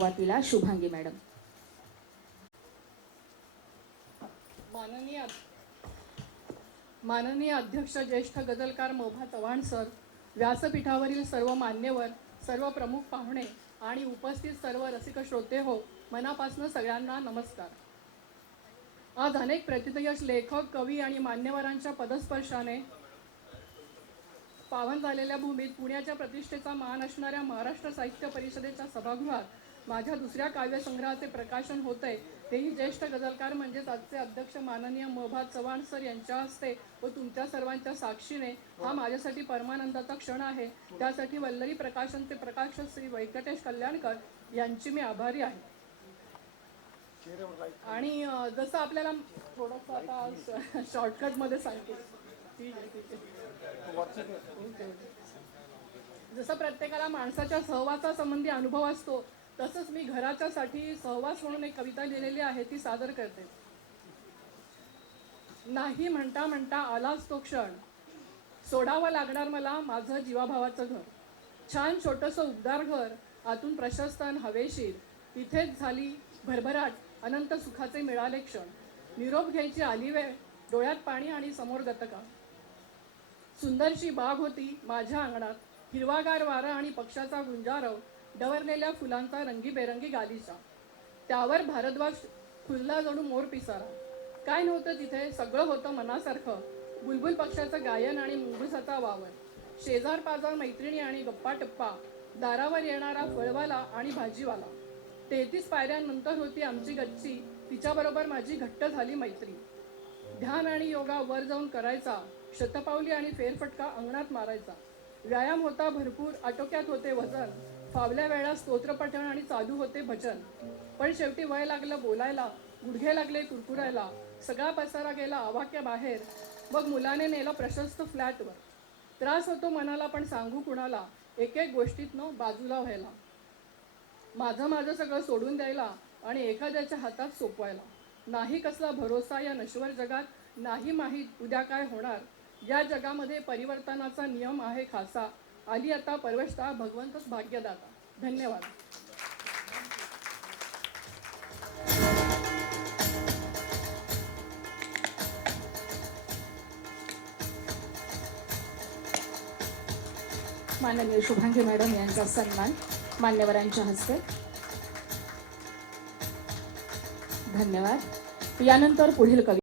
सुरुवातीला. शुभांगी मॅडम. माननीय माननीय अध्यक्ष ज्येष्ठ गजलकार मोभा चव्हाण सर व्यासपीठावरील सर्व मान्यवर सर्व प्रमुख पाहुणे आणि उपस्थित सर्व रसिक श्रोते हो मनापासून सगळ्यांना नमस्कार. आज अनेक प्रतितयश लेखक कवी आणि मान्यवरांच्या पदस्पर्शाने पावन झालेल्या भूमीत पुण्याच्या प्रतिष्ठेचा मान असणाऱ्या महाराष्ट्र साहित्य परिषदेच्या सभागृहात माझ्या दुसऱ्या काव्यसंग्रहाचे प्रकाशन होतंय. तेही ज्येष्ठ गजलकार म्हणजेच आजचे अध्यक्ष माननीय मोभात चव्हाण सर यांच्या हस्ते व तुमच्या सर्वांच्या साक्षीने. हा माझ्यासाठी परमानंदाचा क्षण आहे. त्यासाठी वल्लरी प्रकाशनचे प्रकाशक श्री व्यंकटेश कल्याणकर यांची मी आभारी आहे. आणि जसं आपल्याला थोडंसं आता शॉर्टकटमध्ये सांगते. ठीक आहे ठीक आहे. जसं प्रत्येकाला माणसाच्या सहवासा संबंधी अनुभव असतो तसंच मी घराच्यासाठी सहवास म्हणून एक कविता लिहिलेली आहे ती सादर करते. नाही म्हणता म्हणता आलाच तो क्षण. सोडावं लागणार मला माझं जीवाभावाचं घर. छान छोटंसं उबदार घर आतून प्रशस्त आणि हवेशीर. तिथेच झाली भरभराट अनंत सुखाचे मिळाले क्षण. निरोप घ्यायची आली वेळ डोळ्यात पाणी आणि समोर गतका. सुंदरशी बाग होती माझ्या अंगणात. हिरवागार वारा आणि पक्षाचा गुंजारव. डवरलेल्या फुलांचा रंगीबेरंगी गालिचा. त्यावर भारद्वाज फुलला जणू मोर पिसारा. काय नव्हतं तिथे सगळं होतं मनासारखं. बुलबुल पक्षाचं गायन आणि मुंगुसाचा वावर. शेजार पाजार मैत्रिणी आणि गप्पा टप्पा. दारावर येणारा फळवाला आणि भाजीवाला. तेहतीस पायऱ्यांनंतर होती आमची गच्ची. तिच्याबरोबर माझी घट्ट झाली मैत्री. ध्यान आणि योगा वर जाऊन करायचा. शतपावली आणि फेरफटका अंगणात मारायचा. व्यायाम होता भरपूर आटोक्यात होते वजन. फावल्या वेळा स्तोत्रपठण आणि चालू होते भजन. पण शेवटी वय लागलं बोलायला गुडघे लागले कुरकुरायला. सगळा पसारा गेला आवाक्या बाहेर. मग मुलाने नेलं प्रशस्त फ्लॅटवर. त्रास होतो मनाला पण सांगू कुणाला? एक एक गोष्टीतनं बाजूला व्हायला. माझं माझं सगळं सोडून द्यायला आणि एखाद्याच्या हातात सोपवायला. नाही कसला भरोसा या नश्वर जगात. नाही माहीत उद्या काय होणार. या जगामध्ये परिवर्तनाचा नियम आहे खासा. आली आता परवशता भगवंतच भाग्यदाता. धन्यवाद. माननीय शुभांगी मॅडम यांचा सन्मान मान्यवरांच्या हस्ते. धन्यवाद. यानंतर पुढील कवी